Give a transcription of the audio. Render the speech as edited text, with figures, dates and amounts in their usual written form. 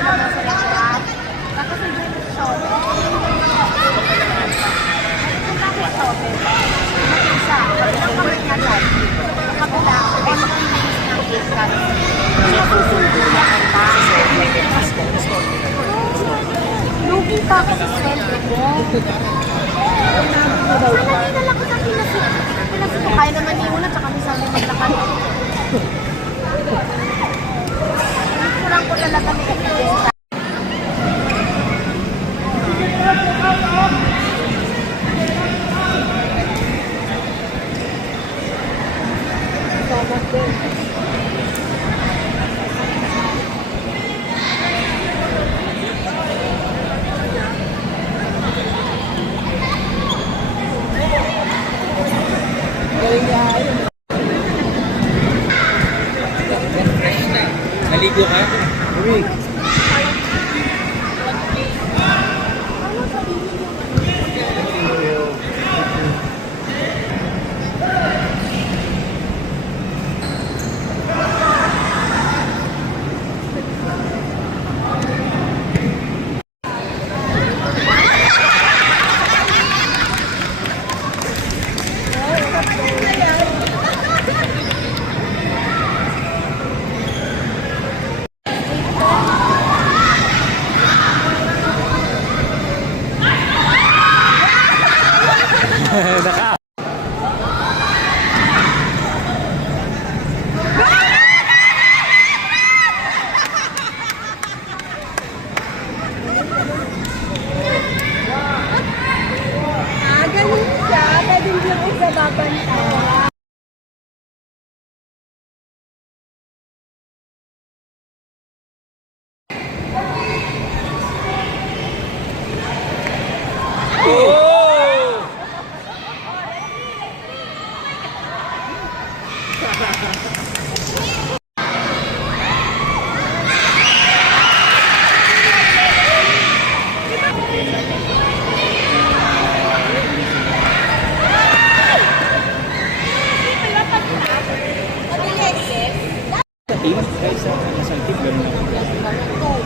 naman sa restaurant. Tapos yung sobe. Yung tapos sobe. Isa. Ang kamay na doon. Ang kabila. On the remains ng cake cut. Kaya susundo na ang lugi pa ako sa sweldo mo. Sanay na lang ko sa pinasuto. Kaya naman ni Una, tsaka minsan may maglakad. Kurang ko talaga may kapitesta. Naligo ka? Uwi. Naka. Ganun siya. Pwede hindi ako sa babanta. Sa team, guys, sa team, gano'n lang.